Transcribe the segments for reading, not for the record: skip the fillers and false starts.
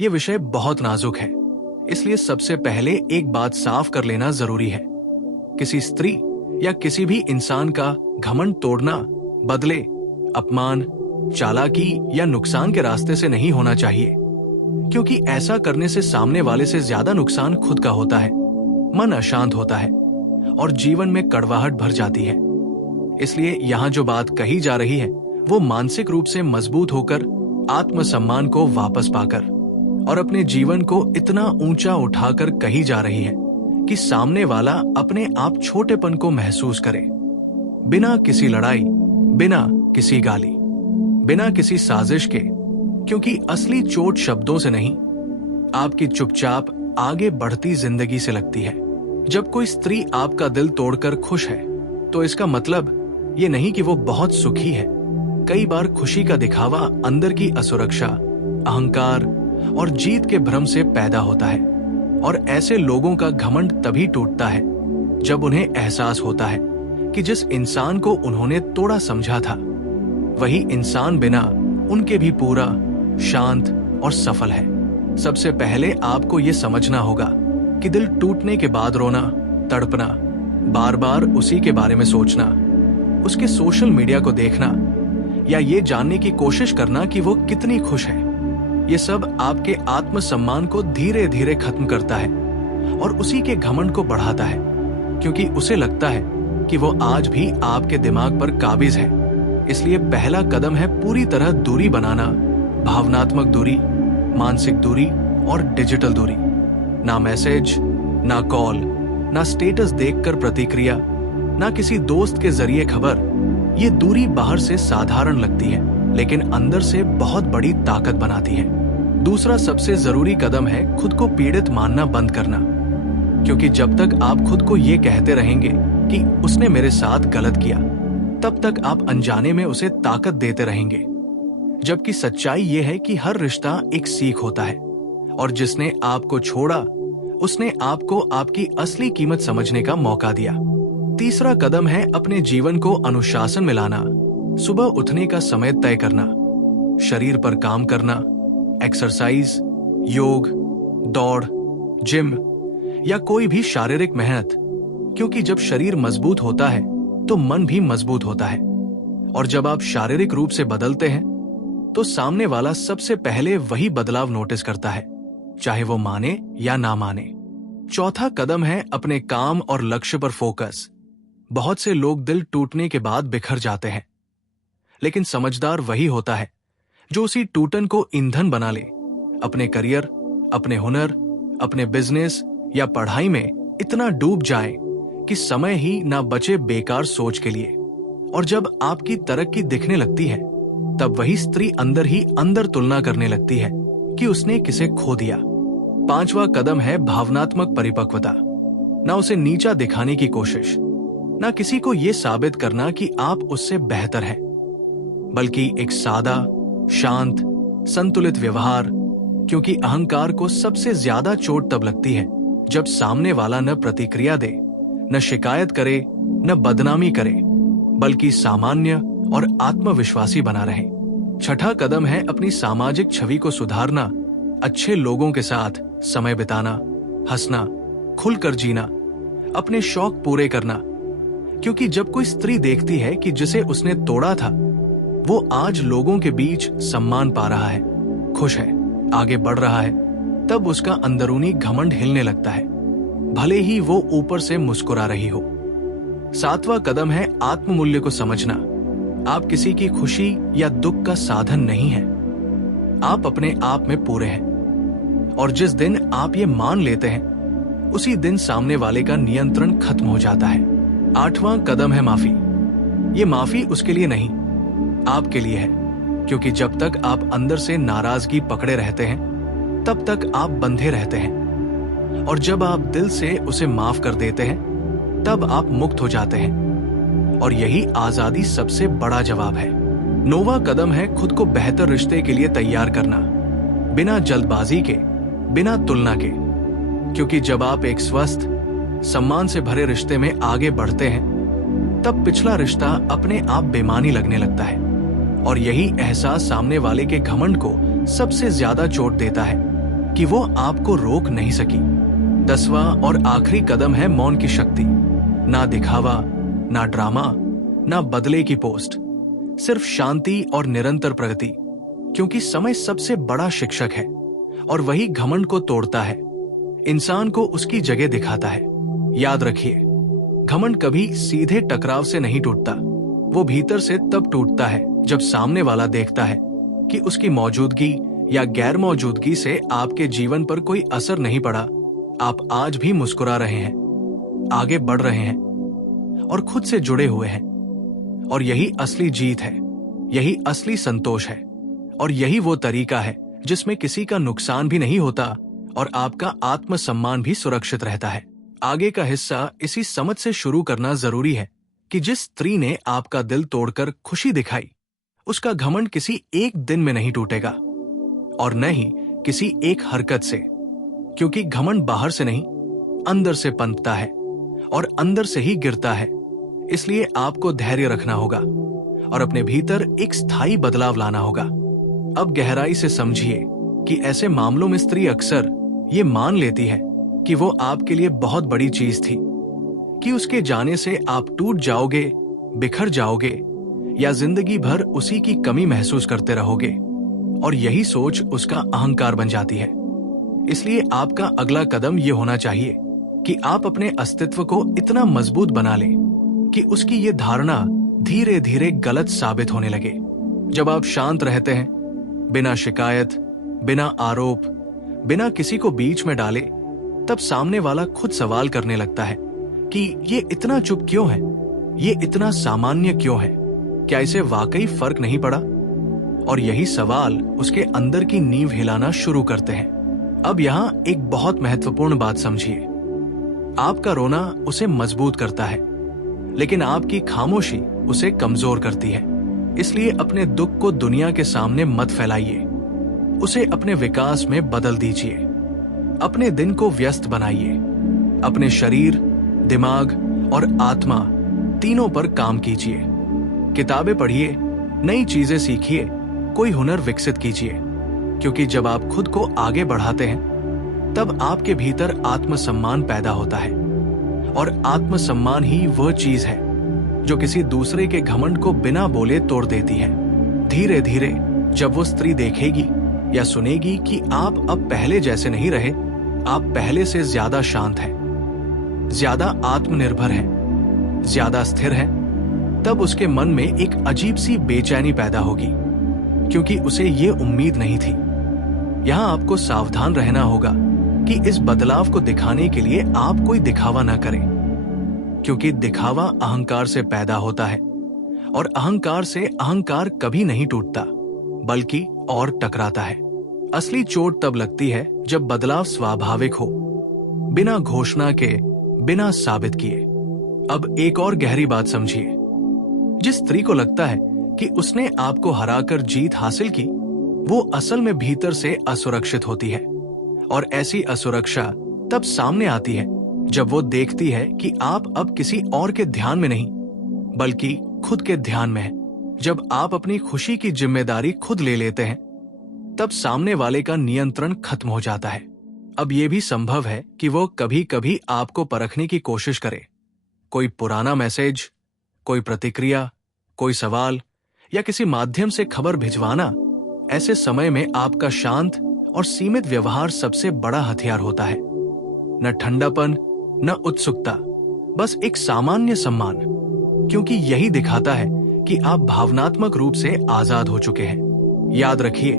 ये विषय बहुत नाजुक है, इसलिए सबसे पहले एक बात साफ कर लेना जरूरी है। किसी स्त्री या किसी भी इंसान का घमंड तोड़ना बदले, अपमान, चालाकी या नुकसान के रास्ते से नहीं होना चाहिए, क्योंकि ऐसा करने से सामने वाले से ज्यादा नुकसान खुद का होता है, मन अशांत होता है और जीवन में कड़वाहट भर जाती है। इसलिए यहाँ जो बात कही जा रही है वो मानसिक रूप से मजबूत होकर, आत्मसम्मान को वापस पाकर और अपने जीवन को इतना ऊंचा उठाकर कही जा रही है कि सामने वाला अपने आप छोटेपन को महसूस करे, बिना किसी लड़ाई, बिना किसी गाली, बिना किसी साजिश के, क्योंकि असली चोट शब्दों से नहीं, आपकी चुपचाप आगे बढ़ती जिंदगी से लगती है। जब कोई स्त्री आपका दिल तोड़कर खुश है तो इसका मतलब ये नहीं कि वो बहुत सुखी है। कई बार खुशी का दिखावा अंदर की असुरक्षा, अहंकार और जीत के भ्रम से पैदा होता है, और ऐसे लोगों का घमंड तभी टूटता है जब उन्हें एहसास होता है कि जिस इंसान को उन्होंने तोड़ा समझा था वही इंसान बिना उनके भी पूरा, शांत और सफल है। सबसे पहले आपको ये समझना होगा कि दिल टूटने के बाद रोना, तड़पना, बार बार उसी के बारे में सोचना, उसके सोशल मीडिया को देखना या ये जानने की कोशिश करना कि वो कितनी खुश है, ये सब आपके आत्मसम्मान को धीरे धीरे खत्म करता है और उसी के घमंड को बढ़ाता है, क्योंकि उसे लगता है कि वो आज भी आपके दिमाग पर काबिज है। इसलिए पहला कदम है पूरी तरह दूरी बनाना, भावनात्मक दूरी, मानसिक दूरी और डिजिटल दूरी। ना मैसेज, ना कॉल, ना स्टेटस देखकर प्रतिक्रिया, ना किसी दोस्त के जरिए खबर। ये दूरी बाहर से साधारण लगती है लेकिन अंदर से बहुत बड़ी ताकत बनाती है। दूसरा सबसे जरूरी कदम है खुद को पीड़ित मानना बंद करना, क्योंकि जब तक आप खुद को ये कहते रहेंगे कि उसने मेरे साथ गलत किया, तब तक आप अनजाने में उसे ताकत देते रहेंगे। जबकि सच्चाई ये है कि हर रिश्ता एक सीख होता है और जिसने आपको छोड़ा उसने आपको आपकी असली कीमत समझने का मौका दिया। तीसरा कदम है अपने जीवन को अनुशासन में लाना। सुबह उठने का समय तय करना, शरीर पर काम करना, एक्सरसाइज, योग, दौड़, जिम या कोई भी शारीरिक मेहनत, क्योंकि जब शरीर मजबूत होता है तो मन भी मजबूत होता है, और जब आप शारीरिक रूप से बदलते हैं तो सामने वाला सबसे पहले वही बदलाव नोटिस करता है, चाहे वो माने या ना माने। चौथा कदम है अपने काम और लक्ष्य पर फोकस। बहुत से लोग दिल टूटने के बाद बिखर जाते हैं, लेकिन समझदार वही होता है जो उसी टूटन को ईंधन बना ले, अपने करियर, अपने हुनर, अपने बिजनेस या पढ़ाई में इतना डूब जाए कि समय ही ना बचे बेकार सोच के लिए। और जब आपकी तरक्की दिखने लगती है तब वही स्त्री अंदर ही अंदर तुलना करने लगती है कि उसने किसे खो दिया। पांचवा कदम है भावनात्मक परिपक्वता। ना उसे नीचा दिखाने की कोशिश, ना किसी को यह साबित करना कि आप उससे बेहतर हैं, बल्कि एक सादा, शांत, संतुलित व्यवहार, क्योंकि अहंकार को सबसे ज्यादा चोट तब लगती है जब सामने वाला न प्रतिक्रिया दे, न शिकायत करे, न बदनामी करे, बल्कि सामान्य और आत्मविश्वासी बना रहे। छठा कदम है अपनी सामाजिक छवि को सुधारना, अच्छे लोगों के साथ समय बिताना, हंसना, खुलकर जीना, अपने शौक पूरे करना, क्योंकि जब कोई स्त्री देखती है कि जिसे उसने तोड़ा था वो आज लोगों के बीच सम्मान पा रहा है, खुश है, आगे बढ़ रहा है, तब उसका अंदरूनी घमंड हिलने लगता है, भले ही वो ऊपर से मुस्कुरा रही हो। सातवां कदम है आत्ममूल्य को समझना। आप किसी की खुशी या दुख का साधन नहीं हैं, आप अपने आप में पूरे हैं, और जिस दिन आप ये मान लेते हैं उसी दिन सामने वाले का नियंत्रण खत्म हो जाता है। आठवां कदम है माफी। ये माफी उसके लिए नहीं, आपके लिए है, क्योंकि जब तक आप अंदर से नाराजगी पकड़े रहते हैं तब तक आप बंधे रहते हैं, और जब आप दिल से उसे माफ कर देते हैं तब आप मुक्त हो जाते हैं, और यही आजादी सबसे बड़ा जवाब है। नौवां कदम है खुद को बेहतर रिश्ते के लिए तैयार करना, बिना जल्दबाजी के, बिना तुलना के, क्योंकि जब आप एक स्वस्थ, सम्मान से भरे रिश्ते में आगे बढ़ते हैं तब पिछला रिश्ता अपने आप बेमानी लगने लगता है, और यही एहसास सामने वाले के घमंड को सबसे ज्यादा चोट देता है। कि वो आपको रोक नहीं सकी। 10वां और आखिरी कदम है मौन की शक्ति। ना दिखावा, ना ड्रामा, ना बदले की पोस्ट, सिर्फ शांति और निरंतर प्रगति। क्योंकि समय सबसे बड़ा शिक्षक है और वही घमंड को तोड़ता है, इंसान को उसकी जगह दिखाता है। याद रखिए, घमंड कभी सीधे टकराव से नहीं टूटता। वो भीतर से तब टूटता है जब सामने वाला देखता है कि उसकी मौजूदगी या गैर मौजूदगी से आपके जीवन पर कोई असर नहीं पड़ा। आप आज भी मुस्कुरा रहे हैं, आगे बढ़ रहे हैं और खुद से जुड़े हुए हैं। और यही असली जीत है, यही असली संतोष है और यही वो तरीका है जिसमें किसी का नुकसान भी नहीं होता और आपका आत्मसम्मान भी सुरक्षित रहता है। आगे का हिस्सा इसी समझ से शुरू करना जरूरी है कि जिस स्त्री ने आपका दिल तोड़कर खुशी दिखाई, उसका घमंड किसी एक दिन में नहीं टूटेगा और न ही किसी एक हरकत से। क्योंकि घमंड बाहर से नहीं, अंदर से पनपता है और अंदर से ही गिरता है। इसलिए आपको धैर्य रखना होगा और अपने भीतर एक स्थायी बदलाव लाना होगा। अब गहराई से समझिए कि ऐसे मामलों में स्त्री अक्सर ये मान लेती है कि वो आपके लिए बहुत बड़ी चीज थी, कि उसके जाने से आप टूट जाओगे, बिखर जाओगे या जिंदगी भर उसी की कमी महसूस करते रहोगे। और यही सोच उसका अहंकार बन जाती है। इसलिए आपका अगला कदम ये होना चाहिए कि आप अपने अस्तित्व को इतना मजबूत बना लें कि उसकी ये धारणा धीरे धीरे गलत साबित होने लगे। जब आप शांत रहते हैं, बिना शिकायत, बिना आरोप, बिना किसी को बीच में डाले, तब सामने वाला खुद सवाल करने लगता है कि ये इतना चुप क्यों है, ये इतना सामान्य क्यों है, क्या इसे वाकई फर्क नहीं पड़ा? और यही सवाल उसके अंदर की नींव हिलाना शुरू करते हैं। अब यहाँ एक बहुत महत्वपूर्ण बात समझिए। आपका रोना उसे मजबूत करता है, लेकिन आपकी खामोशी उसे कमजोर करती है। इसलिए अपने दुख को दुनिया के सामने मत फैलाइए, उसे अपने विकास में बदल दीजिए। अपने दिन को व्यस्त बनाइए, अपने शरीर, दिमाग और आत्मा तीनों पर काम कीजिए। किताबें पढ़िए, नई चीजें सीखिए, कोई हुनर विकसित कीजिए। क्योंकि जब आप खुद को आगे बढ़ाते हैं, तब आपके भीतर आत्मसम्मान पैदा होता है और आत्मसम्मान ही वह चीज है जो किसी दूसरे के घमंड को बिना बोले तोड़ देती है। धीरे धीरे जब वो स्त्री देखेगी या सुनेगी कि आप अब पहले जैसे नहीं रहे, आप पहले से ज्यादा शांत हैं, ज्यादा आत्मनिर्भर हैं, ज्यादा स्थिर हैं, तब उसके मन में एक अजीब सी बेचैनी पैदा होगी, क्योंकि उसे ये उम्मीद नहीं थी। यहाँ आपको सावधान रहना होगा कि इस बदलाव को दिखाने के लिए आप कोई दिखावा ना करें, क्योंकि दिखावा अहंकार से पैदा होता है और अहंकार से अहंकार कभी नहीं टूटता, बल्कि और टकराता है। असली चोट तब लगती है जब बदलाव स्वाभाविक हो, बिना घोषणा के, बिना साबित किए। अब एक और गहरी बात समझिए। जिस स्त्री को लगता है कि उसने आपको हराकर जीत हासिल की, वो असल में भीतर से असुरक्षित होती है। और ऐसी असुरक्षा तब सामने आती है जब वो देखती है कि आप अब किसी और के ध्यान में नहीं, बल्कि खुद के ध्यान में हैं। जब आप अपनी खुशी की जिम्मेदारी खुद ले लेते हैं, तब सामने वाले का नियंत्रण खत्म हो जाता है। अब यह भी संभव है कि वो कभी कभी आपको परखने की कोशिश करे। कोई पुराना मैसेज, कोई प्रतिक्रिया, कोई सवाल या किसी माध्यम से खबर भिजवाना, ऐसे समय में आपका शांत और सीमित व्यवहार सबसे बड़ा हथियार होता है। न ठंडापन, न उत्सुकता, बस एक सामान्य सम्मान, क्योंकि यही दिखाता है कि आप भावनात्मक रूप से आजाद हो चुके हैं। याद रखिए,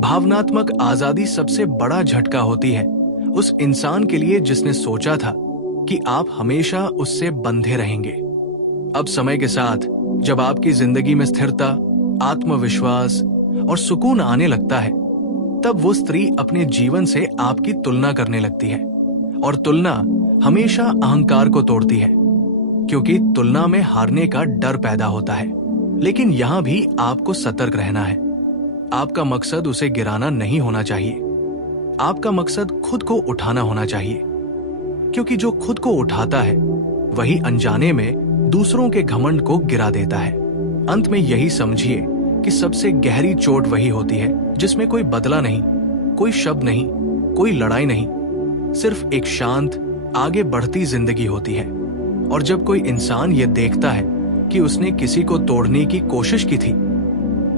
भावनात्मक आजादी सबसे बड़ा झटका होती है उस इंसान के लिए जिसने सोचा था कि आप हमेशा उससे बंधे रहेंगे। अब समय के साथ जब आपकी जिंदगी में स्थिरता, आत्मविश्वास और सुकून आने लगता है, तब वो स्त्री अपने जीवन से आपकी तुलना करने लगती है। और तुलना हमेशा अहंकार को तोड़ती है, क्योंकि तुलना में हारने का डर पैदा होता है। लेकिन यहां भी आपको सतर्क रहना है। आपका मकसद उसे गिराना नहीं होना चाहिए, आपका मकसद खुद को उठाना होना चाहिए। क्योंकि जो खुद को उठाता है, वही अनजाने में दूसरों के घमंड को गिरा देता है। अंत में यही समझिए कि सबसे गहरी चोट वही होती है जिसमें कोई बदला नहीं, कोई शब्द नहीं, कोई लड़ाई नहीं, सिर्फ एक शांत आगे बढ़ती जिंदगी होती है। और जब कोई इंसान ये देखता है कि उसने किसी को तोड़ने की कोशिश की थी,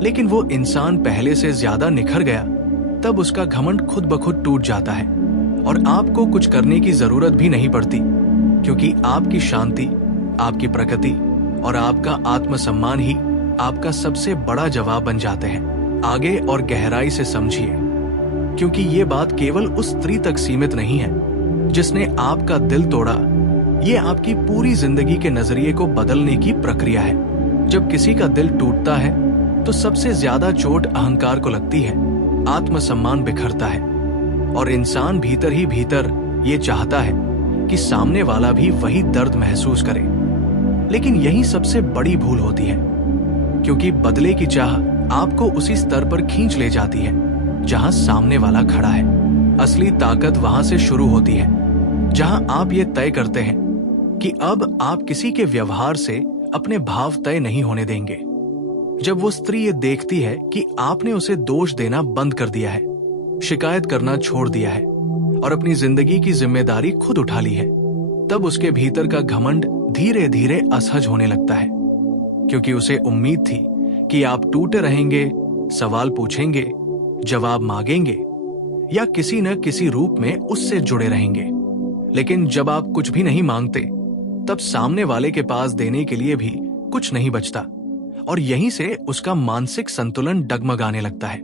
लेकिन वो इंसान पहले से ज्यादा निखर गया, तब उसका घमंड खुद ब खुद टूट जाता है और आपको कुछ करने की जरूरत भी नहीं पड़ती, क्योंकि आपकी शांति, आपकी प्रकृति और आपका आत्मसम्मान ही आपका सबसे बड़ा जवाब बन जाते हैं। आगे और गहराई से समझिए, क्योंकि ये बात केवल उस स्त्री तक सीमित नहीं है जिसने आपका दिल तोड़ा। ये आपकी पूरी जिंदगी के नजरिए को बदलने की प्रक्रिया है। जब किसी का दिल टूटता है तो सबसे ज्यादा चोट अहंकार को लगती है, आत्मसम्मान बिखरता है और इंसान भीतर ही भीतर ये चाहता है कि सामने वाला भी वही दर्द महसूस करे। लेकिन यही सबसे बड़ी भूल होती है, क्योंकि बदले की चाह आपको उसी स्तर पर खींच ले जाती है जहां सामने वाला खड़ा है। असली ताकत वहां से शुरू होती है जहां आप ये तय करते हैं कि अब आप किसी के व्यवहार से अपने भाव तय नहीं होने देंगे। जब वो स्त्री ये देखती है कि आपने उसे दोष देना बंद कर दिया है, शिकायत करना छोड़ दिया है और अपनी जिंदगी की जिम्मेदारी खुद उठा ली है, तब उसके भीतर का घमंड धीरे धीरे असहज होने लगता है, क्योंकि उसे उम्मीद थी कि आप टूटे रहेंगे, सवाल पूछेंगे, जवाब मांगेंगे या किसी न किसी रूप में उससे जुड़े रहेंगे। लेकिन जब आप कुछ भी नहीं मांगते, तब सामने वाले के पास देने के लिए भी कुछ नहीं बचता और यहीं से उसका मानसिक संतुलन डगमगाने लगता है।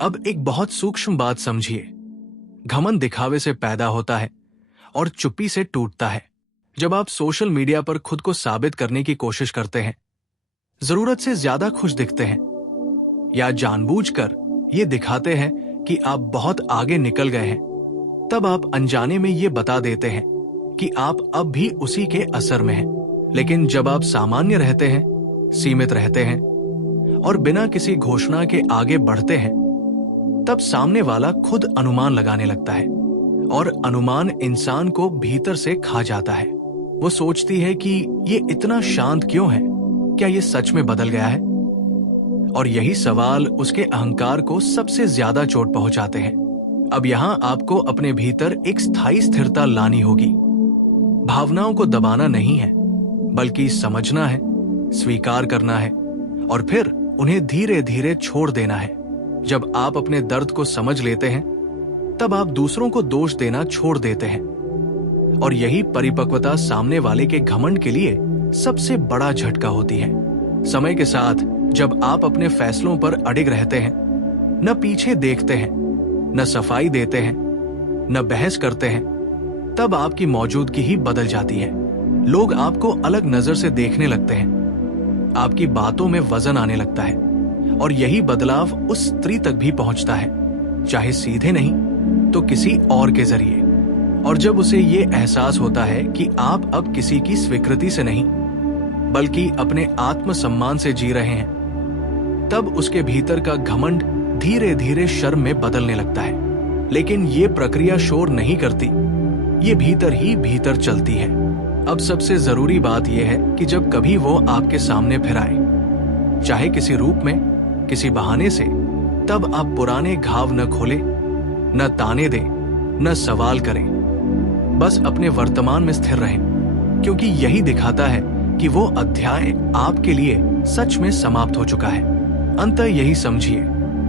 अब एक बहुत सूक्ष्म बात समझिए, घमंड दिखावे से पैदा होता है और चुप्पी से टूटता है। जब आप सोशल मीडिया पर खुद को साबित करने की कोशिश करते हैं, जरूरत से ज्यादा खुश दिखते हैं या जानबूझकर ये दिखाते हैं कि आप बहुत आगे निकल गए हैं, तब आप अनजाने में ये बता देते हैं कि आप अब भी उसी के असर में हैं। लेकिन जब आप सामान्य रहते हैं, सीमित रहते हैं और बिना किसी घोषणा के आगे बढ़ते हैं, तब सामने वाला खुद अनुमान लगाने लगता है और अनुमान इंसान को भीतर से खा जाता है। वो सोचती है कि ये इतना शांत क्यों है, क्या ये सच में बदल गया है? और यही सवाल उसके अहंकार को सबसे ज्यादा चोट पहुंचाते हैं। अब यहां आपको अपने भीतर एक स्थायी स्थिरता लानी होगी। भावनाओं को दबाना नहीं है, बल्कि समझना है, स्वीकार करना है और फिर उन्हें धीरे धीरे छोड़ देना है। जब आप अपने दर्द को समझ लेते हैं, तब आप दूसरों को दोष देना छोड़ देते हैं और यही परिपक्वता सामने वाले के घमंड के लिए सबसे बड़ा झटका होती है। समय के साथ जब आप अपने फैसलों पर अडिग रहते हैं, न पीछे देखते हैं, न सफाई देते हैं, न बहस करते हैं, तब आपकी मौजूदगी ही बदल जाती है। लोग आपको अलग नजर से देखने लगते हैं, आपकी बातों में वजन आने लगता है और यही बदलाव उस स्त्री तक भी पहुंचता है, चाहे सीधे नहीं तो किसी और के जरिए। और जब उसे ये एहसास होता है कि आप अब किसी की स्वीकृति से नहीं, बल्कि अपने आत्मसम्मान से जी रहे हैं, तब उसके भीतर का घमंड धीरे धीरे शर्म में बदलने लगता है। लेकिन ये प्रक्रिया शोर नहीं करती, ये भीतर ही भीतर चलती है। अब सबसे जरूरी बात यह है कि जब कभी वो आपके सामने फिर आए, चाहे किसी रूप में, किसी बहाने से, तब आप पुराने घाव न खोले, न ताने दें, न सवाल करें, बस अपने वर्तमान में स्थिर रहें, क्योंकि यही दिखाता है कि वो अध्याय आपके लिए सच में समाप्त हो चुका है। अंततः यही समझिए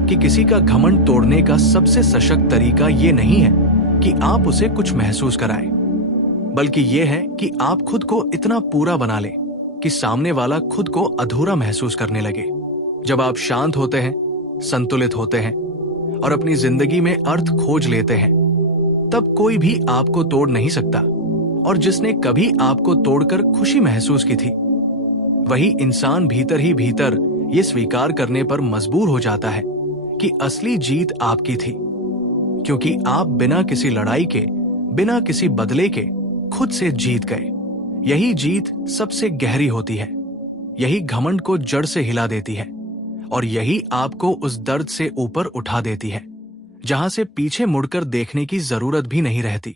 कि किसी का घमंड तोड़ने का सबसे सशक्त तरीका ये नहीं है कि आप उसे कुछ महसूस कराएं, बल्कि ये है कि आप खुद को इतना पूरा बना लें कि सामने वाला खुद को अधूरा महसूस करने लगे। जब आप शांत होते हैं, संतुलित होते हैं और अपनी जिंदगी में अर्थ खोज लेते हैं, तब कोई भी आपको तोड़ नहीं सकता। और जिसने कभी आपको तोड़कर खुशी महसूस की थी, वही इंसान भीतर ही भीतर ये स्वीकार करने पर मजबूर हो जाता है कि असली जीत आपकी थी, क्योंकि आप बिना किसी लड़ाई के, बिना किसी बदले के खुद से जीत गए। यही जीत सबसे गहरी होती है, यही घमंड को जड़ से हिला देती है और यही आपको उस दर्द से ऊपर उठा देती है जहां से पीछे मुड़कर देखने की जरूरत भी नहीं रहती।